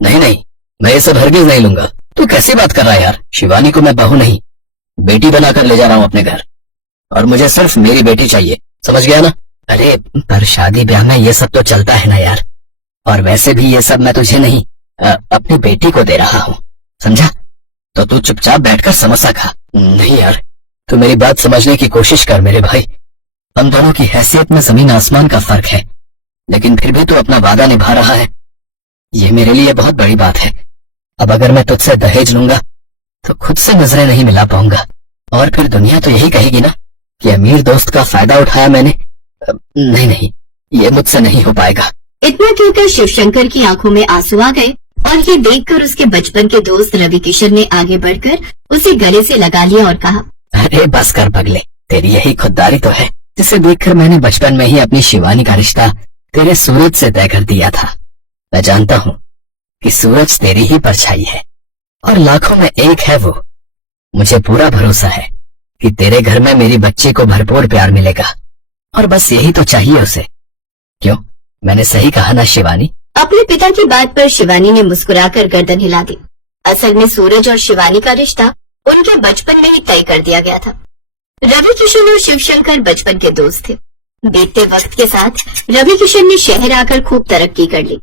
नहीं नहीं, मैं ये सब हरगिज नहीं लूंगा। तू कैसी बात कर रहा है यार? शिवानी को मैं बहू नहीं, बेटी बनाकर ले जा रहा हूँ अपने घर, और मुझे सिर्फ मेरी बेटी चाहिए, समझ गया ना? अरे पर शादी ब्याह में ये सब तो चलता है ना यार, और वैसे भी ये सब मैं तुझे नहीं अपनी बेटी को दे रहा हूँ, समझा? तो तू चुपचाप बैठकर समोसा खा। नहीं यार, तू मेरी बात समझने की कोशिश कर मेरे भाई। हम दोनों की हैसियत में जमीन आसमान का फर्क है, लेकिन फिर भी तू अपना वादा निभा रहा है, ये मेरे लिए बहुत बड़ी बात है। अब अगर मैं तुझसे दहेज लूंगा तो खुद से नजरें नहीं मिला पाऊंगा, और फिर दुनिया तो यही कहेगी ना कि अमीर दोस्त का फायदा उठाया मैंने। नहीं नहीं, ये मुझसे नहीं हो पाएगा। इतना कहकर शिवशंकर की आंखों में आंसू आ गए, और ये देखकर उसके बचपन के दोस्त रवि किशन ने आगे बढ़कर उसे गले से लगा लिया और कहा, अरे बस कर पगले, तेरी यही खुददारी तो है जिसे देखकर मैंने बचपन में ही अपनी शिवानी का रिश्ता तेरे सूरज से तय कर दिया था। मैं जानता हूँ कि सूरज तेरी ही परछाई है, और लाखों में एक है वो। मुझे पूरा भरोसा है कि तेरे घर में मेरी बच्ची को भरपूर प्यार मिलेगा, और बस यही तो चाहिए उसे। क्यों, मैंने सही कहा ना शिवानी? अपने पिता की बात पर शिवानी ने मुस्कुराकर गर्दन हिला दी। असल में सूरज और शिवानी का रिश्ता उनके बचपन में ही तय कर दिया गया था। रवि किशन और शिवशंकर बचपन के दोस्त थे। बीतते वक्त के साथ रवि किशन ने शहर आकर खूब तरक्की कर ली,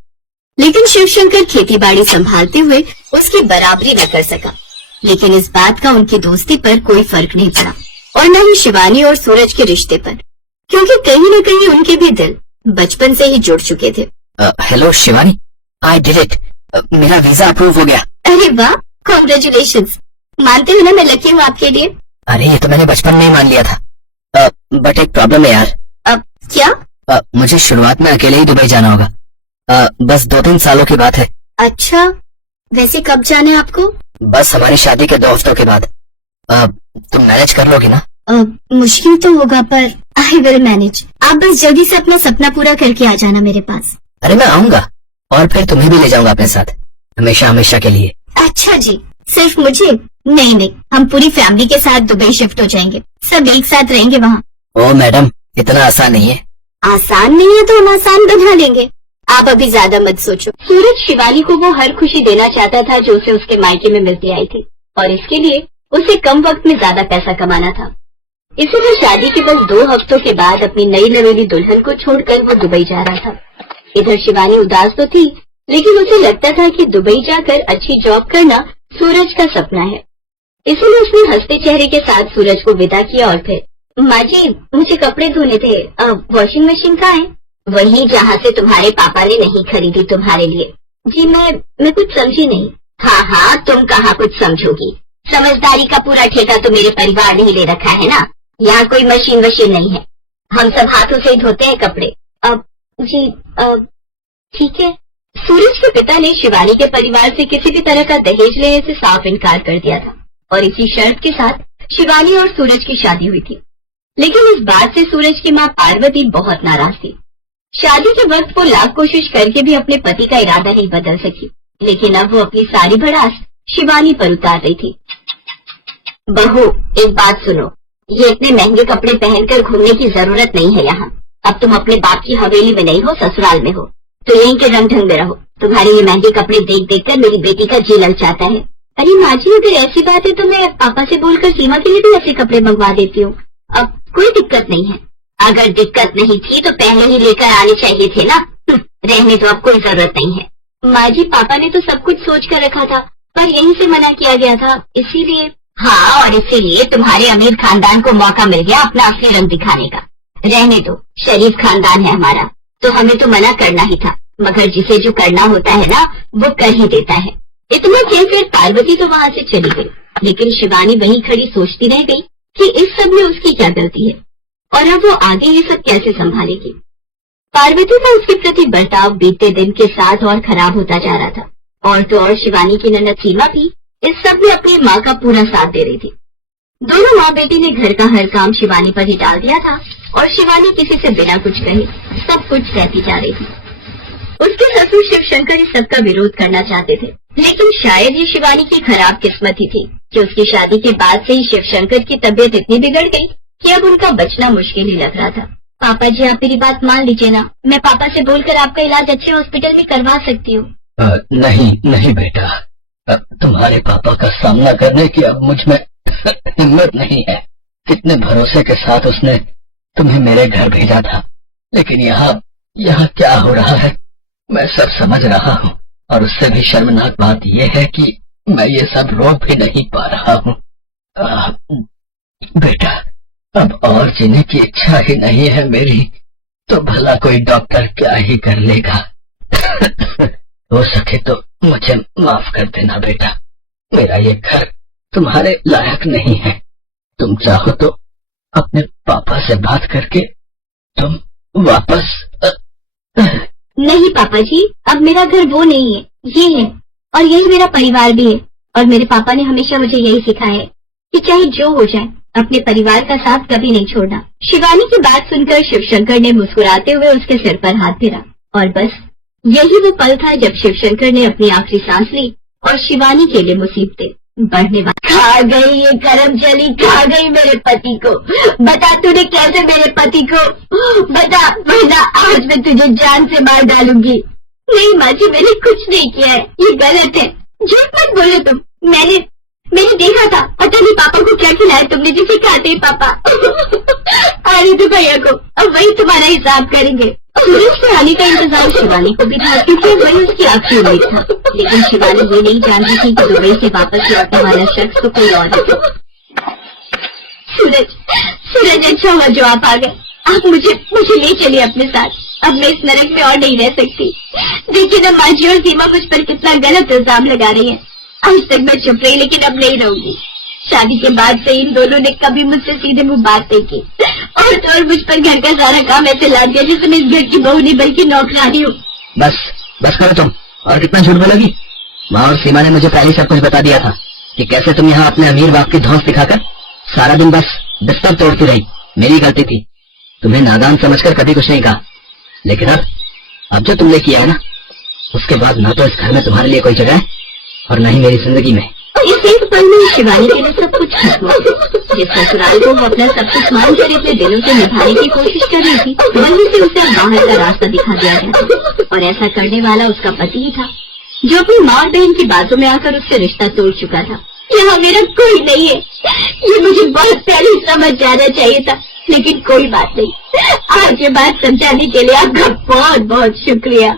लेकिन शिवशंकर खेतीबाड़ी संभालते हुए उसकी बराबरी न कर सका। लेकिन इस बात का उनकी दोस्ती पर कोई फर्क नहीं पड़ा, और न ही शिवानी और सूरज के रिश्ते पर, क्योंकि कहीं न कहीं उनके भी दिल बचपन से ही जुड़ चुके थे। Hello Shivani, I did it, मेरा वीजा अप्रूव हो गया। अरे वाह, कॉन्ग्रेचुलेशंस। मानते हो ना मैं लकी हूँ आपके लिए। अरे ये तो मैंने बचपन में ही मान लिया था, बट एक प्रॉब्लम है यार। अब क्या? मुझे शुरुआत में अकेले ही दुबई जाना होगा, बस 2-3 सालों की बात है। अच्छा, वैसे कब जाना है आपको? बस हमारी शादी के 2 हफ्तों के बाद। तुम मैनेज कर लोगी ना? मुश्किल तो होगा, पर आई विल मैनेज। आप बस जल्दी से अपना सपना पूरा करके आ जाना मेरे पास। अरे मैं आऊंगा, और फिर तुम्हें भी ले जाऊंगा अपने साथ, हमेशा हमेशा के लिए। अच्छा जी, सिर्फ मुझे? नहीं नहीं, हम पूरी फैमिली के साथ दुबई शिफ्ट हो जाएंगे, सब एक साथ रहेंगे वहाँ। ओ मैडम, इतना आसान नहीं है। आसान नहीं है तो हम आसान बना लेंगे, आप अभी ज्यादा मत सोचो। सूरज शिवानी को वो हर खुशी देना चाहता था जो उसे उसके मायके में मिलती आई थी, और इसके लिए उसे कम वक्त में ज्यादा पैसा कमाना था। इसीलिए शादी के बस 2 हफ्तों के बाद अपनी नई नवेली दुल्हन को छोड़कर वो दुबई जा रहा था। इधर शिवानी उदास तो थी, लेकिन उसे लगता था कि दुबई जाकर अच्छी जॉब करना सूरज का सपना है। इसीलिए उसने हंसते चेहरे के साथ सूरज को विदा किया और फिर, माँ जी मुझे कपड़े धोने थे, वॉशिंग मशीन कहाँ है? वही जहाँ से तुम्हारे पापा ने नहीं खरीदी तुम्हारे लिए। जी मैं कुछ समझी नहीं। हाँ हाँ, तुम कहाँ कुछ समझोगी, समझदारी का पूरा ठेका तो मेरे परिवार ने ही ले रखा है ना। यहाँ कोई मशीन वशीन नहीं है, हम सब हाथों से ही धोते हैं कपड़े। अब जी ठीक है। सूरज के पिता ने शिवानी के परिवार से किसी भी तरह का दहेज लेने से साफ इनकार कर दिया था, और इसी शर्त के साथ शिवानी और सूरज की शादी हुई थी। लेकिन इस बात से सूरज की माँ पार्वती बहुत नाराज थी। शादी के वक्त वो लाख कोशिश करके भी अपने पति का इरादा नहीं बदल सकी, लेकिन अब वो अपनी सारी भड़ास शिवानी पर उतार रही थी। बहू एक बात सुनो, ये इतने महंगे कपड़े पहनकर घूमने की जरूरत नहीं है यहाँ। अब तुम अपने बाप की हवेली में नहीं हो, ससुराल में हो, तो यहीं के रंग ढंग में रहो। तुम्हारे ये महंगे कपड़े देख देख कर मेरी बेटी का जी ललचाता है। अरे माँ जी, अगर ऐसी बात है तो मैं पापा से बोलकर सीमा के लिए भी ऐसे कपड़े मंगवा देती हूँ, अब कोई दिक्कत नहीं है। अगर दिक्कत नहीं थी तो पहले ही लेकर आने चाहिए थे ना। रहने तो अब कोई जरूरत नहीं है। माँ जी, पापा ने तो सब कुछ सोच कर रखा था, पर यहीं से मना किया गया था, इसीलिए। हाँ, और इसीलिए तुम्हारे अमीर खानदान को मौका मिल गया अपना असली रंग दिखाने का। रहने दो, शरीफ खानदान है हमारा, तो हमें तो मना करना ही था, मगर जिसे जो करना होता है ना वो कर ही देता है। इतना कहकर पार्वती तो वहाँ से चली गई, लेकिन शिवानी वहीं खड़ी सोचती रह गई कि इस सब में उसकी क्या गलती है, और अब वो आगे ये सब कैसे संभालेगी। पार्वती का उसके प्रति बर्ताव बीतते दिन के साथ और खराब होता जा रहा था, और तो और शिवानी की ननद सीमा भी इस सब में अपनी माँ का पूरा साथ दे रही थी। दोनों माँ बेटी ने घर का हर काम शिवानी पर ही डाल दिया था, और शिवानी किसी से बिना कुछ कहे सब कुछ सहती जा रही थी। उसके ससुर शिवशंकर इस सब का विरोध करना चाहते थे, लेकिन शायद ये शिवानी की खराब किस्मत ही थी कि उसकी शादी के बाद से ही शिवशंकर की तबीयत इतनी बिगड़ गई कि अब उनका बचना मुश्किल ही लग रहा था। पापा जी, आप मेरी बात मान लीजिए ना, मैं पापा से बोलकर आपका इलाज अच्छे हॉस्पिटल में करवा सकती हूँ। नहीं नहीं बेटा, तुम्हारे पापा का सामना करने की अब मुझ में हिम्मत नहीं है। कितने भरोसे के साथ उसने तुम्हें मेरे घर भेजा था, लेकिन यहाँ क्या हो रहा है मैं सब समझ रहा हूँ। और उससे भी शर्मनाक बात यह है कि मैं ये सब रोक भी नहीं पा रहा हूँ। बेटा, अब और जीने की इच्छा ही नहीं है मेरी, तो भला कोई डॉक्टर क्या ही कर लेगा। हो सके तो मुझे माफ कर देना बेटा, मेरा ये घर तुम्हारे लायक नहीं है। तुम चाहो तो अपने पापा से बात करके तुम वापस नहीं पापा जी, अब मेरा घर वो नहीं है, ये है, और यही मेरा परिवार भी है। और मेरे पापा ने हमेशा मुझे यही सिखाया है कि चाहे जो हो जाए अपने परिवार का साथ कभी नहीं छोड़ना। शिवानी की बात सुनकर शिवशंकर ने मुस्कुराते हुए उसके सिर पर हाथ फेरा, और बस यही वो पल था जब शिवशंकर ने अपनी आखिरी सांस ली और शिवानी के लिए मुसीबतें बढ़ने वाली। खा गई ये करम जली, खा गई मेरे पति को। बता तूने कैसे मेरे पति को, बता, वरना आज मैं तुझे जान से मार डालूंगी। नहीं माँ जी, मैंने कुछ नहीं किया है, ये गलत है, झूठ मत बोलो तुम। मैंने देखा था, पता नहीं पापा को क्या खिलाया तुमने जिसे खाते हैं पापा। अरे तो भैया को, अब वही तुम्हारा हिसाब करेंगे। सूरज के आने का इंतजार शिवानी को भी था, क्योंकि वही उसकी आखिरी उम्मीद था। लेकिन शिवानी ये नहीं जानती थी कि दुबई से वापस लौटने वाला शख्स तो कोई और था। सूरज अच्छा हुआ जो आप आ गए। आप मुझे ले चलिए अपने साथ। अब मैं इस नरक में और नहीं रह सकती। देखिए ना माँ जी और सीमा मुझ पर कितना गलत इल्जाम लगा रही है। आज तक मैं चुप रही, लेकिन अब नहीं रहूंगी। शादी के बाद से इन दोनों ने कभी मुझसे सीधे मुंह बात नहीं की, और मुझ पर घर का सारा काम ऐसे ला दिया जैसे मैं इस घर की बहू नहीं बल्कि नौकरानी हूँ। बस करो तुम, और कितना झूठ बोलोगी। माँ और सीमा ने मुझे पहले सब कुछ बता दिया था कि कैसे तुम यहाँ अपने अमीर बाप की धौंस दिखाकर सारा दिन बस बिस्तर तोड़ती रही। मेरी गलती थी, तुम्हें नादान समझकर कभी कुछ नहीं कहा। लेकिन अब जो तुमने किया है ना, उसके बाद ना तो इस घर में तुम्हारे लिए कोई जगह है और न ही मेरी जिंदगी में। इस एक पल में शिवानी के लिए सब कुछ खत्म हो गया। जिस ससुराल को वो अपना सब कुछ मानकर इतने दिनों से निभाने की कोशिश कर रही थी, वहीं से उसे बाहर का रास्ता दिखा दिया गया। और ऐसा करने वाला उसका पति ही था, जो अपनी माँ और बहन की बातों में आकर उससे रिश्ता तोड़ चुका था। यहाँ मेरा कोई नहीं है, ये मुझे बहुत पहले समझ जाना चाहिए था, लेकिन कोई बात नहीं। आज ये बात समझाने के लिए आपका बहुत बहुत शुक्रिया।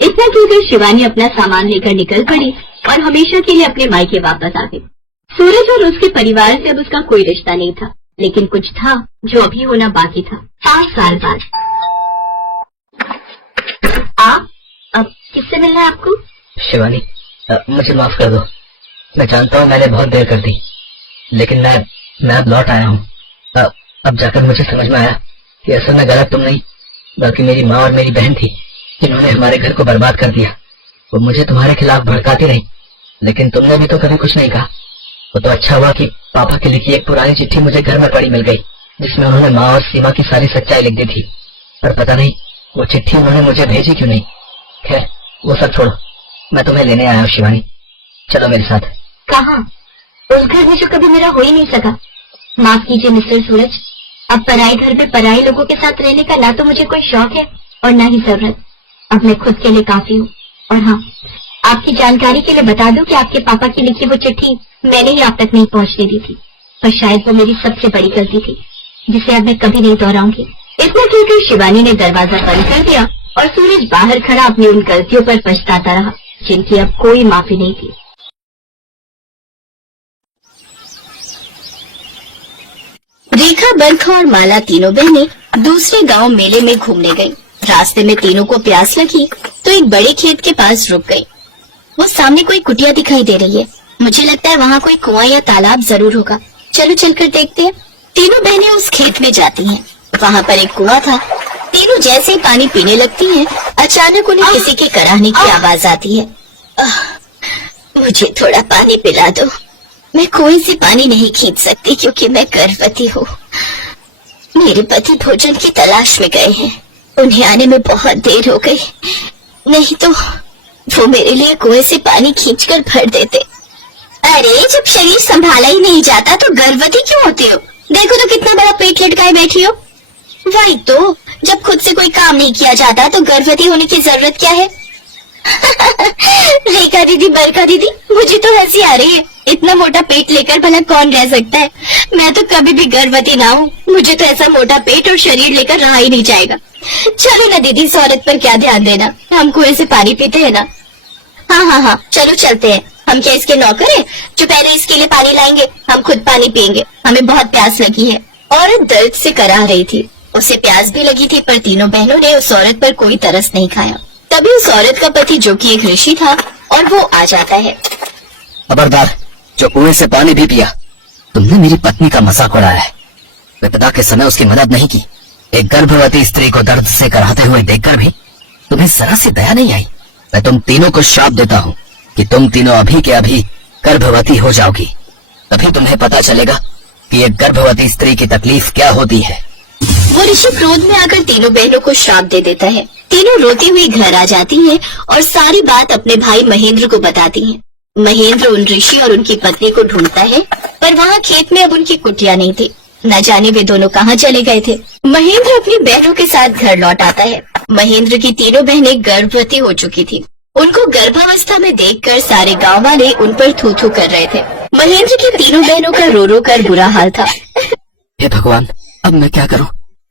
इतना कहकर शिवानी अपना सामान लेकर निकल पड़ी और हमेशा के लिए अपने मायके वापस आ गई। सूरज और उसके परिवार से अब उसका कोई रिश्ता नहीं था, लेकिन कुछ था जो अभी होना बाकी था। 5 साल बाद। अब किससे मिलना है आपको? शिवानी, मुझे माफ कर दो। मैं जानता हूँ मैंने बहुत देर कर दी, लेकिन मैं अब लौट आया हूँ। अब जाकर मुझे समझ में आया कि असल में गलत तुम नहीं, बल्कि मेरी माँ और मेरी बहन थी, जिन्होंने हमारे घर को बर्बाद कर दिया। वो मुझे तुम्हारे खिलाफ भड़काती रही, लेकिन तुमने भी तो कभी कुछ नहीं कहा। वो तो अच्छा हुआ कि पापा की लिखी एक पुरानी चिट्ठी मुझे घर में पड़ी मिल गई, जिसमें उन्होंने माँ और सीमा की सारी सच्चाई लिख दी थी। पर पता नहीं वो चिट्ठी उन्होंने मुझे भेजी क्यों नहीं। खैर वो सब छोड़ो, मैं तुम्हें लेने आया हूँ शिवानी, चलो मेरे साथ। कहाँ? उस घर में जो कभी मेरा हो ही नहीं सका। माफ कीजिए मिस्टर सूरज, अब पराए घर में पराए लोगों के साथ रहने का ना तो मुझे कोई शौक है और ना ही जरूरत। अब मैं खुद के लिए काफी हूँ। और हाँ, आपकी जानकारी के लिए बता दूं कि आपके पापा की लिखी वो चिट्ठी मैंने ही आप तक नहीं पहुँचने दी थी, पर शायद वो मेरी सबसे बड़ी गलती थी, जिसे अब मैं कभी नहीं दोहराऊंगी। इतना कहकर शिवानी ने दरवाजा बंद कर दिया और सूरज बाहर खड़ा अपनी उन गलतियों पर पछताता रहा, जिनकी अब कोई माफी नहीं थी। रेखा, बरखा और माला तीनों बहनें दूसरे गांव मेले में घूमने गईं। रास्ते में तीनों को प्यास लगी तो एक बड़े खेत के पास रुक गई। वो सामने कोई कुटिया दिखाई दे रही है। मुझे लगता है वहाँ कोई कुआं या तालाब जरूर होगा। चलो चलकर देखते हैं। तीनों बहनें उस खेत में जाती हैं। वहाँ पर एक कुआं था। तीनों जैसे ही पानी पीने लगती हैं, अचानक उन्हें किसी के कराहने की आवाज आती है। मुझे थोड़ा पानी पिला दो। मैं कुएं से पानी नहीं खींच सकती क्योंकि मैं गर्भवती हूँ। मेरे पति भोजन की तलाश में गए हैं, उन्हें आने में बहुत देर हो गई, नहीं तो वो मेरे लिए कुएं से पानी खींचकर भर देते। अरे जब शरीर संभाला ही नहीं जाता तो गर्भवती क्यों होती हो? देखो तो कितना बड़ा पेट लटकाए बैठी हो। वही तो, जब खुद से कोई काम नहीं किया जाता तो गर्भवती होने की जरूरत क्या है? रेखा दीदी, बरखा दीदी, मुझे तो हंसी आ रही है। इतना मोटा पेट लेकर भला कौन रह सकता है? मैं तो कभी भी गर्भवती ना हूँ। मुझे तो ऐसा मोटा पेट और शरीर लेकर रहा ही नहीं जाएगा। चलो ना दीदी, इस औरत पर क्या ध्यान देना, हम कुएं से पानी पीते हैं ना। हाँ, चलो चलते हैं। हम क्या इसके नौकर हैं जो पहले इसके लिए पानी लाएंगे? हम खुद पानी पियेंगे, हमें बहुत प्यास लगी है। औरत दर्द से कराह रही थी, उसे प्यास भी लगी थी, पर तीनों बहनों ने उस औरत पर कोई तरस नहीं खाया। तभी उस औरत का पति, जो कि एक ऋषि था, और वो आ जाता है। खबरदार, जो कुएं से पानी भी पिया। तुमने मेरी पत्नी का मजाक उड़ाया है। विपदा के समय उसकी मदद नहीं की। एक गर्भवती स्त्री को दर्द से कराहते हुए देखकर भी तुम्हें जरा सी दया नहीं आई। मैं तुम तीनों को श्राप देता हूँ कि तुम तीनों अभी के अभी गर्भवती हो जाओगी। तभी तुम्हें पता चलेगा कि एक गर्भवती स्त्री की तकलीफ क्या होती है। वो ऋषि क्रोध में आकर तीनों बहनों को श्राप दे देता है। तीनों रोती हुई घर आ जाती हैं और सारी बात अपने भाई महेंद्र को बताती हैं। महेंद्र उन ऋषि और उनकी पत्नी को ढूंढता है, पर वहाँ खेत में अब उनकी कुटिया नहीं थी। न जाने वे दोनों कहाँ चले गए थे। महेंद्र अपनी बहनों के साथ घर लौट आता है। महेंद्र की तीनों बहनें गर्भवती हो चुकी थी। उनको गर्भावस्था में देखकर सारे गांव वाले उन पर थू थू कर रहे थे। महेंद्र की तीनों बहनों का रो रो कर बुरा हाल था। हे भगवान, अब मैं क्या करूं?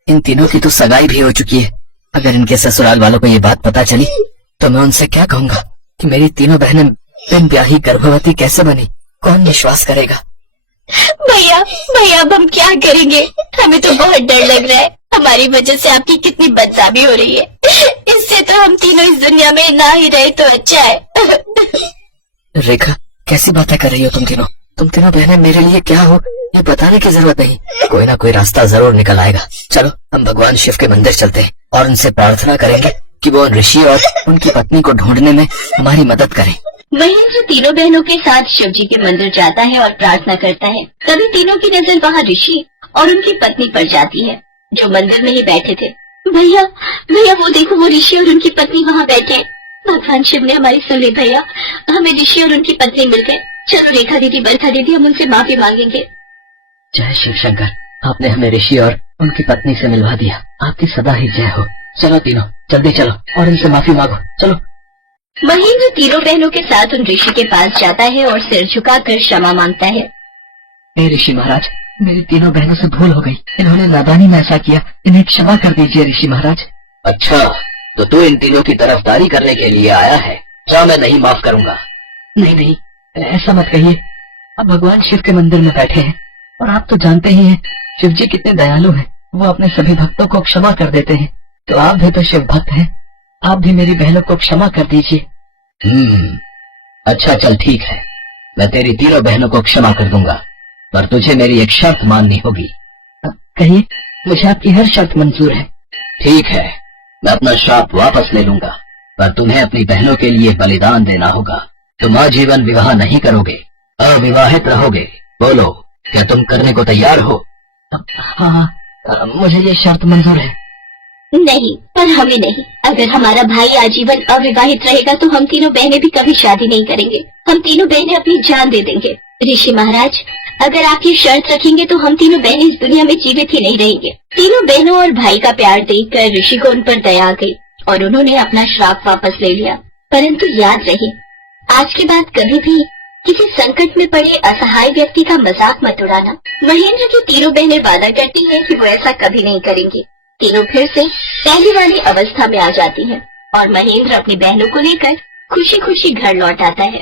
इन तीनों की तो सगाई भी हो चुकी है। अगर इनके ससुराल वालों को ये बात पता चली तो मैं उनसे क्या कहूंगा कि मेरी तीनों बहनें बिन ब्याही गर्भवती कैसे बनी? कौन विश्वास करेगा? भैया, अब हम क्या करेंगे? हमें तो बहुत डर लग रहा है। हमारी वजह से आपकी कितनी बदनामी हो रही है। इससे तो हम तीनों इस दुनिया में ना ही रहे तो अच्छा है। रेखा, कैसी बातें कर रही हो तुम तीनों? तुम तीनों बहनें मेरे लिए क्या हो ये बताने की जरूरत नहीं। कोई ना कोई रास्ता जरूर निकल आएगा। चलो हम भगवान शिव के मंदिर चलते हैं और उनसे प्रार्थना करेंगे कि वो उन ऋषि और उनकी पत्नी को ढूंढने में हमारी मदद करें। महेंद्र तीनों बहनों के साथ शिव जी के मंदिर जाता है और प्रार्थना करता है। तभी तीनों की नजर वहाँ ऋषि और उनकी पत्नी पर जाती है, जो मंदिर में ही बैठे थे। भैया, वो देखो, वो ऋषि और उनकी पत्नी वहाँ बैठे हैं। भगवान शिव ने हमारी सुन ली भैया, हमें ऋषि और उनकी पत्नी मिल गए। चलो रेखा दीदी, बरखा दीदी, हम उनसे माफी मांगेंगे। जय शिव शंकर, आपने हमें ऋषि और उनकी पत्नी से मिलवा दिया। आपकी सदा ही जय हो। चलो तीनों जल्दी चलो और इनसे माफी मांगो। चलो। महेंद्र तीनों बहनों के साथ उन ऋषि के पास जाता है और सिर झुकाकर क्षमा मांगता है। हे ऋषि महाराज, मेरी तीनों बहनों से भूल हो गई। इन्होंने नादानी में ऐसा किया, इन्हें क्षमा कर दीजिए ऋषि महाराज। अच्छा, तो तू इन तीनों की तरफदारी करने के लिए आया है? जा, मैं नहीं माफ करूंगा। नहीं, ऐसा मत कहिए। अब भगवान शिव के मंदिर में बैठे हैं और आप तो जानते ही हैं शिव जी कितने दयालु हैं। वो अपने सभी भक्तों को क्षमा कर देते हैं। तो आप भी तो शिव भक्त हैं, आप भी मेरी बहनों को क्षमा कर दीजिए। अच्छा चल ठीक है, मैं तेरी तीनों बहनों को क्षमा कर दूंगा, पर तुझे मेरी एक शर्त माननी होगी। कहिए, मुझे आपकी हर शर्त मंजूर है। ठीक है, मैं अपना श्राप वापस ले लूंगा, पर तुम्हें अपनी बहनों के लिए बलिदान देना होगा। तुम आजीवन विवाह नहीं करोगे, अविवाहित रहोगे। बोलो, क्या तुम करने को तैयार हो? हाँ, मुझे ये शर्त मंजूर है। नहीं, पर हमें नहीं। अगर हमारा भाई आजीवन अविवाहित रहेगा तो हम तीनों बहनें भी कभी शादी नहीं करेंगे। हम तीनों बहनें अपनी जान दे देंगे। ऋषि महाराज, अगर आप ये शर्त रखेंगे तो हम तीनों बहनें इस दुनिया में जीवित ही नहीं रहेंगे। तीनों बहनों और भाई का प्यार देखकर ऋषि को उन पर दया आ गई और उन्होंने अपना श्राप वापस ले लिया। परंतु याद रहे, आज के बाद कभी भी किसी संकट में पड़े असहाय व्यक्ति का मजाक मत उड़ाना। महेंद्र की तीनों बहनें वादा करती हैं कि वो ऐसा कभी नहीं करेंगी। तीनों फिर से पहली वाली अवस्था में आ जाती हैं और महेंद्र अपनी बहनों को लेकर खुशी खुशी घर लौट आता है।